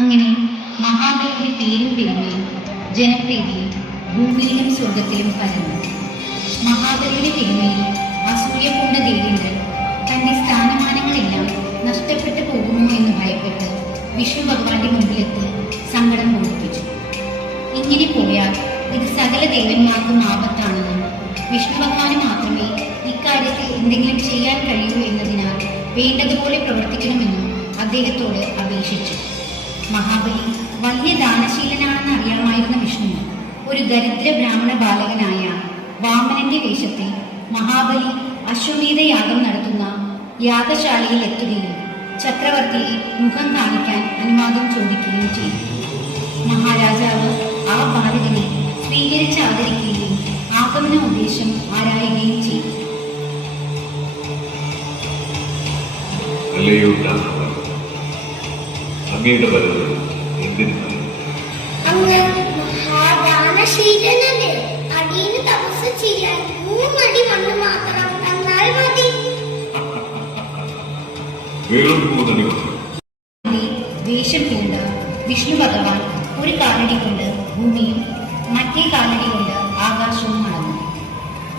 അങ്ങനെ മഹാബലിയുടെ പേരും പെരുമയും ജനപ്രീതിയും ഭൂമിയിലും സ്വർഗത്തിലും പരന്നു. മഹാബലിയുടെ പെരുമയിൽ അസൂയ പൂണ്ട ദേവേന്ദ്രൻ തന്റെ സ്ഥാനമാനങ്ങളെല്ലാം നഷ്ടപ്പെട്ടു പോകുമോ എന്ന് ഭയപ്പെട്ട് വിഷ്ണു ഭഗവാന്റെ മുമ്പിലെത്തി സങ്കടം ബോധിപ്പിച്ചു. ഇങ്ങനെ പോയാൽ ഇത് സകല ദേവന്മാർക്കും ആപത്താണെന്നും വിഷ്ണു ഭഗവാന് മാത്രമേ ഇക്കാര്യത്തിൽ എന്തെങ്കിലും ചെയ്യാൻ കഴിയൂ എന്നതിനാൽ വേണ്ടതുപോലെ പ്രവർത്തിക്കണമെന്നും അദ്ദേഹത്തോട് അപേക്ഷിച്ചു. മഹാബലി വലിയ ദാനശീലനാണെന്ന് അറിയാമായിരുന്ന വിഷ്ണു ഒരു ദരിദ്ര ബ്രാഹ്മണ ബാലകനായ വാമനന്റെ വേഷത്തിൽ മഹാബലി അശ്വമേധ യാഗം നടത്തുന്ന യാഗശാലയിൽ എത്തുകയും ചക്രവർത്തിയെ മുഖം കാണിക്കാൻ അനുവാദം ചോദിക്കുകയും ചെയ്തു. മഹാരാജാവ് ആ ബാലകനെ സ്വീകരിച്ച് ആദരിക്കുകയും ആഗമന ഉദ്ദേശം ആരായുകയും ചെയ്തു. അങ്ങയുടെ വരവ് എന്തിനു? അങ്ങ് മഹാദാനശീലനല്ലേ? അടിയന് തപസ് ചെയ്യാൻ 3 അടി മണ്ണ് മാത്രം തന്നാൽ മതി. വേഷം പൂണ്ട വിഷ്ണു ഭഗവാൻ ഒരു കാലടി കൊണ്ട് ഭൂമിയും മറ്റേ കാലടി കൊണ്ട് ആകാശവും അളന്നു.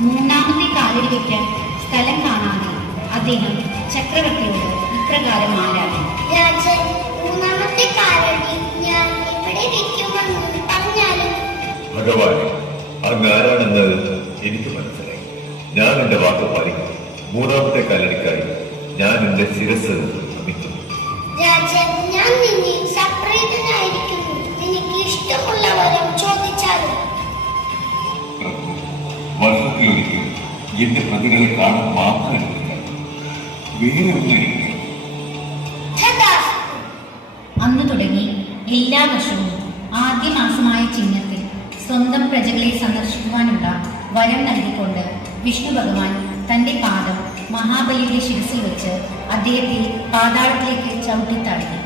3ാമത്തെ കാലടി വയ്ക്കാൻ സ്ഥലം കാണാതെ അദ്ദേഹം ചക്രവർത്തിയോട് ഇപ്രകാരം ആരാധി: രാജൻ, 3ാമത്തെ കാലടി ഞാൻ എവിടെ വെക്കുമെന്ന് പറഞ്ഞാലും. ഭഗവാനെ, അങ്ങ് ആരാണെന്ന് എനിക്ക് മനസ്സിലായി. ഞാൻ എന്റെ വാക്ക് പാലിക്കും. 3ാമത്തെ കാലടിക്കായി ഞാൻ എന്റെ ശിരസ് നമിക്കുന്നു. രാജൻ, ഞാൻ നിന്നെ സപ്രീതനായിരിക്കുന്നു. എനിക്ക് ഇഷ്ടമുള്ള വരം ചോദിച്ചാലും. വർഷത്തിലൊരിക്കൽ എന്റെ പ്രതികളെ കാണാൻ മാത്രം വേറെ ഒന്നും. അന്ന് തുടങ്ങി എല്ലാ വർഷവും ആദ്യ മാസമായ ചിങ്ങത്തിൽ സ്വന്തം പ്രജകളെ സന്ദർശിക്കുവാനുള്ള വരം നൽകിക്കൊണ്ട് വിഷ്ണു ഭഗവാൻ തന്റെ പാദം മഹാബലിയുടെ ശിരസിൽ വെച്ച് അദ്ദേഹത്തെ പാതാളത്തിലേക്ക് ചവിട്ടിത്തടഞ്ഞു.